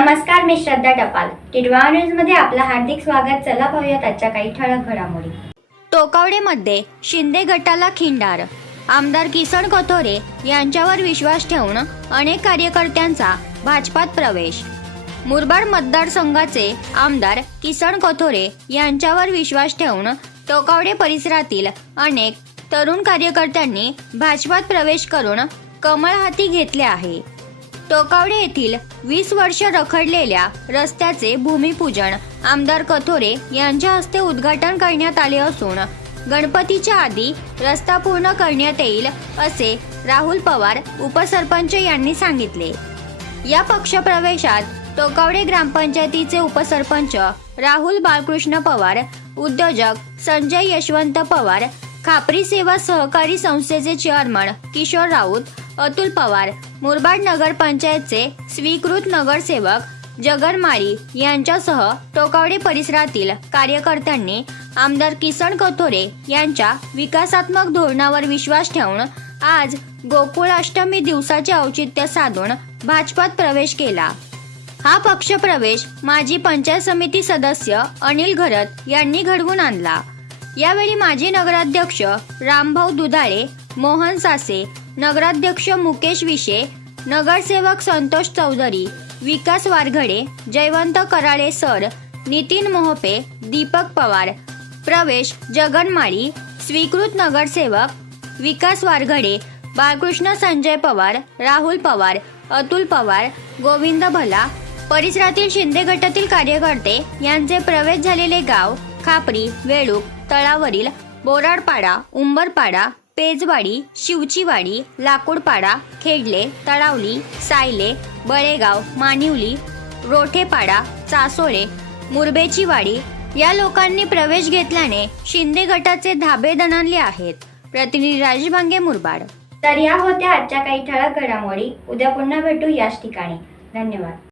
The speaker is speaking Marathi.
नमस्कार मी श्रद्धा टपाल. टिडवा न्यूजमध्ये आपलं हार्दिक स्वागत. चला पाहूयात आजच्या काही ठळक घडामोडी. टोकावडेमध्ये शिंदे गटाला खिंडार. आमदार किसन कथोरे यांच्यावर विश्वास ठेवून अनेक कार्यकर्त्यांचा भाजपात प्रवेश. मुरबाड मतदारसंघाचे आमदार किसन कथोरे यांच्यावर विश्वास ठेवून टोकावडे परिसरातील अनेक तरुण कार्यकर्त्यांनी भाजपात प्रवेश करून कमळ हाती घेतले आहे. टोकावडे येथील वीस वर्ष रखडलेल्या रस्त्याचे भूमिपूजन आमदार कथोरे यांच्या हस्ते उद्घाटन करण्यात आले असून गणपतीच्या आधी रस्ता पूर्ण करण्यात येईल असे राहुल पवार उपसरपंच यांनी सांगितले. या पक्षप्रवेशात टोकावडे ग्रामपंचायतीचे उपसरपंच राहुल बाळकृष्ण पवार उद्योजक संजय यशवंत पवार खापरी सेवा सहकारी संस्थेचे चेअरमन किशोर राऊत अतुल पवार मुरबाड नगरपंचायतचे स्वीकृत नगरसेवक जगन माळी यांच्यासह टोकावडे परिसरातील कार्यकर्त्यांनी आमदार किसन कथोरे यांच्या विकासात्मक धोरणावर विश्वास ठेवून आज गोकुळाष्टमी दिवसाचे औचित्य साधून भाजपात प्रवेश केला. हा पक्षप्रवेश माजी पंचायत समिती सदस्य अनिल घरत यांनी घडवून आणला. यावेळी माजी नगराध्यक्ष रामभाऊ दुधाळे मोहन सासे नगराध्यक्ष मुकेश विशे नगरसेवक संतोष चौधरी विकास वारघडे जयवंत कराळे सर नितीन मोहपे दीपक पवार प्रवेश जगनमाळी स्वीकृत नगरसेवक विकास वारघडे बाळकृष्ण संजय पवार राहुल पवार अतुल पवार गोविंद भला परिसरातील शिंदे गटातील कार्यकर्ते यांचे प्रवेश झालेले गाव खापरी वेळूक तळावरील बोराडपाडा उंबरपाडा पेजवाडी शिवचीवाडी लाकूडपाडा खेडले तळावली सायले बळेगाव मानिवली रोठेपाडा चासोळे मुरबेचीवाडी या लोकांनी प्रवेश घेतल्याने शिंदे गटाचे धाबे दणाणले आहेत. प्रतिनिधी राजेश भांगे मुरबाड. तर या होत्या आजच्या काही ठळक घडामोडी. उद्या पुन्हा भेटू याच ठिकाणी. धन्यवाद.